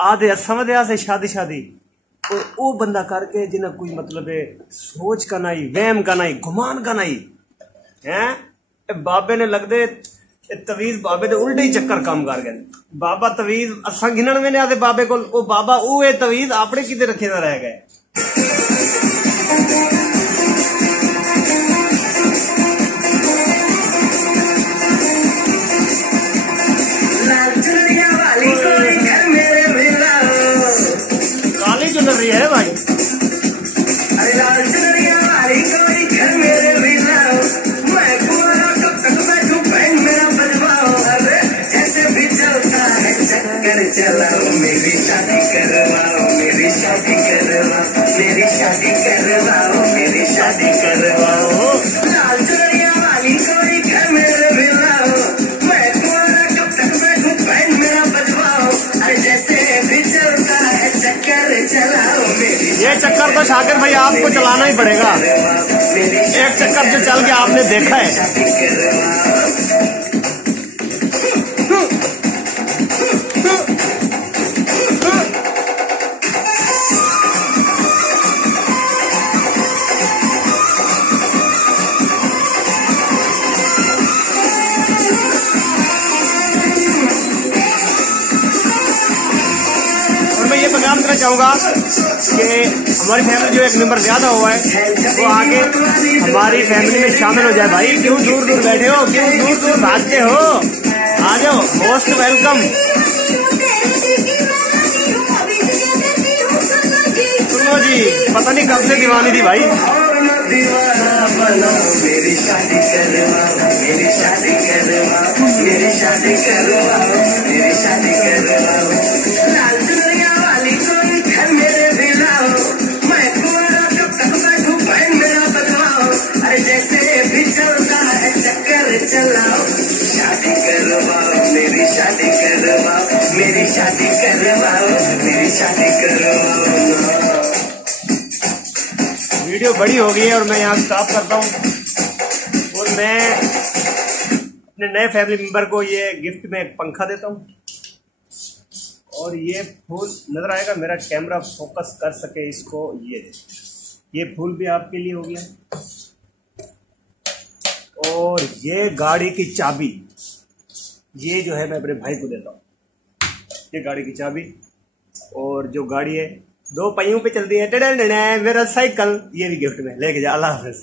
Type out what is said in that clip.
आधे समझ से शादी शादी और वो बंदा करके जिन्हें कोई मतलब है सोच का नहीं, वहम का नहीं, गुमान का नहीं है। बाबे ने लगदे तवीज बाबे दे उल्टे ही चक्कर काम कर गए। बाबा तवीज असा गिनन में नहीं आते बाबे को, बाबा वो तवीज अपने किते रखे ना रह गए। काली चुनरी है भाई, अरे लाल चुनरिया वाली कोई घर मेरे भी लाओ, मैं कुंवारा कब तक बैठूं बैंड मेरा बजवाओ, अरे जैसे भी चलता है चक्कर चलाओ, मेरी शादी करवाओ, मेरी शादी करवाओ, मेरी शादी करवाओ, मेरी शादी करवाओ। लाल चुनरिया वाली कोई घर मेरे भी लाओ, मैं कुंवारा कब तक बैठूं बैंड मेरा बजवाओ, अरे जैसे भी चलता है चक्कर चलाओ। ये चक्कर तो शाकिर भाई आपको चलाना ही पड़ेगा। एक चक्कर जो चल के आपने देखा है। और मैं ये पैगाम देना चाहूंगा कि हमारी फैमिली जो एक नंबर ज्यादा हुआ है वो आगे हमारी फैमिली में शामिल हो जाए। भाई क्यों दूर दूर बैठे हो, क्यों दूर दूर भागते हो, आ जाओ, मोस्ट वेलकम। सुनो जी, पता नहीं कब से दीवानी थी भाई। मेरी शादी करवाओ, मेरी शादी करवाओ, मेरी शादी करवाओ, मेरी शादी करवाओ। लाल चुनरिया वाली कोई घर मेरे भी लाओ, मैं कुंवारा कब तक बैठूं बैंड मेरा बजवाओ, अरे जैसे भी चलता है चक्कर चलाओ। शादी करवाओ, मेरी शादी करवाओ, मेरी शादी करवाओ, मेरी शादी करवाओ। वीडियो बड़ी हो गई है और मैं यहाँ स्टॉप करता हूँ और मैं अपने नए फैमिली मेंबर को ये गिफ्ट में एक पंखा देता हूँ और ये फूल नजर आएगा, मेरा कैमरा फोकस कर सके इसको। ये फूल भी आपके लिए हो गया और ये गाड़ी की चाबी, ये जो है मैं अपने भाई को देता हूँ। ये गाड़ी की चाबी और जो गाड़ी है 2 पहियों पे चलती है, मेरा साइकिल, ये भी गिफ्ट में लेके जा। अल्लाह हाफिज।